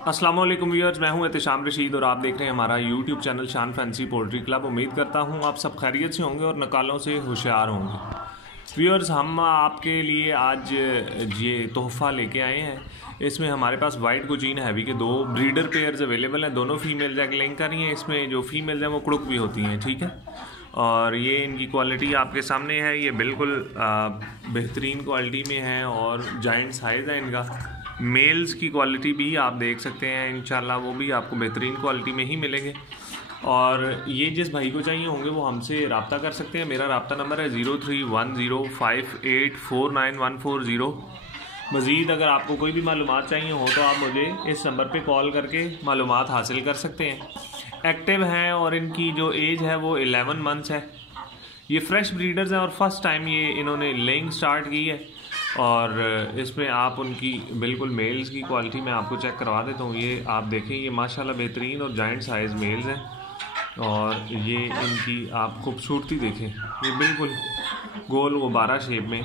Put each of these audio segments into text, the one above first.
अस्सलाम वालेकुम व्यूअर्स, मैं हूं एहतिशाम रशीद और आप देख रहे हैं हमारा यूट्यूब चैनल शान फैंसी पोल्ट्री क्लब। उम्मीद करता हूं आप सब खैरियत से होंगे और नकालों से होशियार होंगे। व्यूअर्स, हम आपके लिए आज ये तोहफ़ा लेके आए हैं। इसमें हमारे पास वाइट कोचीन हैवी के 2 ब्रीडर पेयर्स अवेलेबल हैं। दोनों फीमेल जैक लेंग कर रही हैं। इसमें जो फीमेल्स हैं वो कुड़ुक भी होती हैं, ठीक है। और ये इनकी क्वालिटी आपके सामने है। ये बिल्कुल बेहतरीन क्वालिटी में है और जाइंट साइज़ है इनका। मेल्स की क्वालिटी भी आप देख सकते हैं, इंशाल्लाह वो भी आपको बेहतरीन क्वालिटी में ही मिलेंगे। और ये जिस भाई को चाहिए होंगे वो हमसे रब्ता कर सकते हैं। मेरा रब्ता नंबर है 031058414140। मज़ीद अगर आपको कोई भी मालूमात चाहिए हो तो आप मुझे इस नंबर पे कॉल करके मालूमात हासिल कर सकते हैं। एक्टिव हैं और इनकी जो एज है वो 11 मंथ्स है। ये फ्रेश ब्रीडर्स हैं और फर्स्ट टाइम ये इन्होंने लेइंग स्टार्ट की है। और इसमें आप उनकी बिल्कुल मेल्स की क्वालिटी मैं आपको चेक करवा देता हूँ। ये आप देखें, ये माशाल्लाह बेहतरीन और जाइंट साइज़ मेल्स हैं। और ये इनकी आप खूबसूरती देखें, ये बिल्कुल गोल गुब्बारा शेप में।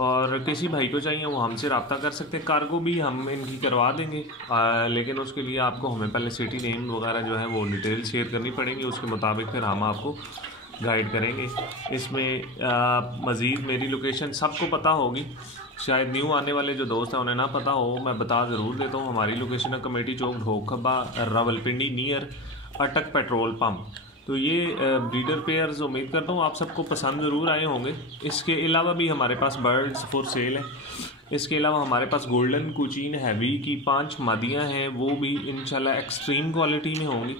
और किसी भाई को चाहिए वो हमसे रब्ता कर सकते हैं। कार्गो भी हम इनकी करवा देंगे, लेकिन उसके लिए आपको हमें पहले सिटी नेम वगैरह जो है वो डिटेल शेयर करनी पड़ेंगी। उसके मुताबिक फिर हम आपको गाइड करेंगे। इसमें मज़ीद मेरी लोकेशन सबको पता होगी, शायद न्यू आने वाले जो दोस्त हैं उन्हें ना पता हो, मैं बता ज़रूर देता हूँ। हमारी लोकेशन है कमेटी चौक, ढोखबा, रावलपिंडी, नियर अटक पेट्रोल पम्प। तो ये ब्रीडर पेयर्स उम्मीद करता हूँ आप सबको पसंद ज़रूर आए होंगे। इसके अलावा भी हमारे पास बर्ड्स फॉर सेल है। इसके अलावा हमारे पास गोल्डन कोचीन हैवी की 5 मादियाँ हैं, वो भी इंशाल्लाह एक्सट्रीम क्वालिटी में होंगी।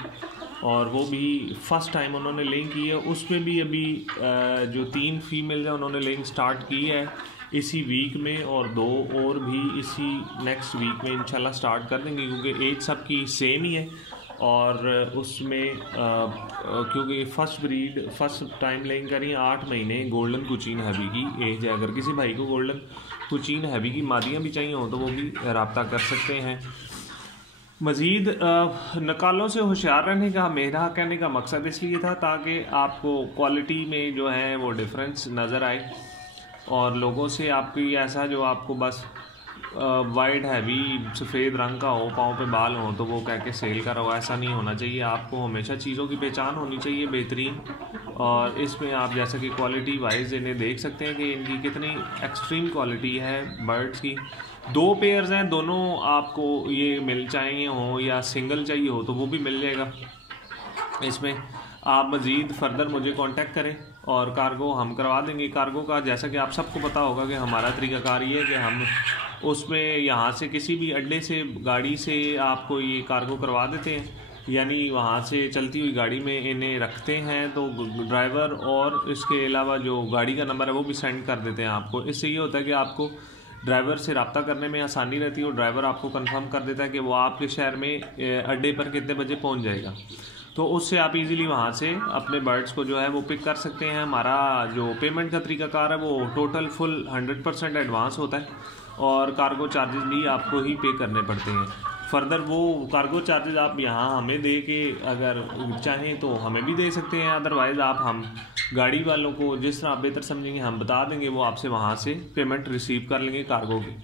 और वो भी फर्स्ट टाइम उन्होंने लेइंग की है। उसमें भी अभी जो 3 फीमेल हैं उन्होंने लेइंग स्टार्ट की है इसी वीक में, और 2 और भी इसी नेक्स्ट वीक में इंशाल्लाह स्टार्ट कर देंगे, क्योंकि एज सबकी सेम ही है। और उसमें क्योंकि फर्स्ट टाइम लेइंग करी 8 महीने गोल्डन कोचीन हैवी की एज है। अगर किसी भाई को गोल्डन कोचीन हैवी की मादियाँ भी चाहिए हो तो वो भी रब्ता कर सकते हैं। मज़ीद नकालों से होशियार रहने का मेरा कहने का मकसद इसलिए था ताकि आपको क्वालिटी में जो है वो डिफरेंस नज़र आए और लोगों से आपकी ऐसा जो आपको बस वाइट हैवी सफ़ेद रंग का हो, पाँव पे बाल हो तो वो कह के सेल कर रहा हो, ऐसा नहीं होना चाहिए। आपको हमेशा चीज़ों की पहचान होनी चाहिए बेहतरीन। और इसमें आप जैसा कि क्वालिटी वाइज इन्हें देख सकते हैं कि इनकी कितनी एक्सट्रीम क्वालिटी है बर्ड्स की। 2 पेयर्स हैं, दोनों आपको ये मिल चाहिए हो या सिंगल चाहिए हो तो वो भी मिल जाएगा। इसमें आप मज़ीद फर्दर मुझे कांटेक्ट करें और कार्गो हम करवा देंगे। कार्गो का जैसा कि आप सबको पता होगा कि हमारा तरीक़ाकार ये है कि हम उसमें यहाँ से किसी भी अड्डे से गाड़ी से आपको ये कार्गो करवा देते हैं, यानी वहाँ से चलती हुई गाड़ी में इन्हें रखते हैं। तो ड्राइवर और इसके अलावा जो गाड़ी का नंबर है वो भी सेंड कर देते हैं आपको। इससे ये होता है कि आपको ड्राइवर से रब्ता करने में आसानी रहती है और ड्राइवर आपको कंफर्म कर देता है कि वो आपके शहर में अड्डे पर कितने बजे पहुंच जाएगा। तो उससे आप इजीली वहाँ से अपने बर्ड्स को जो है वो पिक कर सकते हैं। हमारा जो पेमेंट का तरीकाकार है वो टोटल फुल 100% एडवांस होता है और कार्गो चार्जेस भी आपको ही पे करने पड़ते हैं। फर्दर वो कार्गो चार्जेस आप यहाँ हमें दे के अगर चाहें तो हमें भी दे सकते हैं, अदरवाइज़ आप हम गाड़ी वालों को जिस तरह आप बेहतर समझेंगे हम बता देंगे, वो आपसे वहाँ से पेमेंट रिसीव कर लेंगे कार्गो की।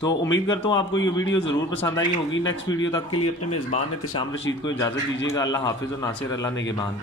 तो उम्मीद करता हूँ आपको ये वीडियो ज़रूर पसंद आई होगी। नेक्स्ट वीडियो तक के लिए अपने मेज़बान एहतिशाम रशीद को इजाज़त दीजिएगा। अल्लाह हाफिज़ और नासिर अल्लाह निगहबान।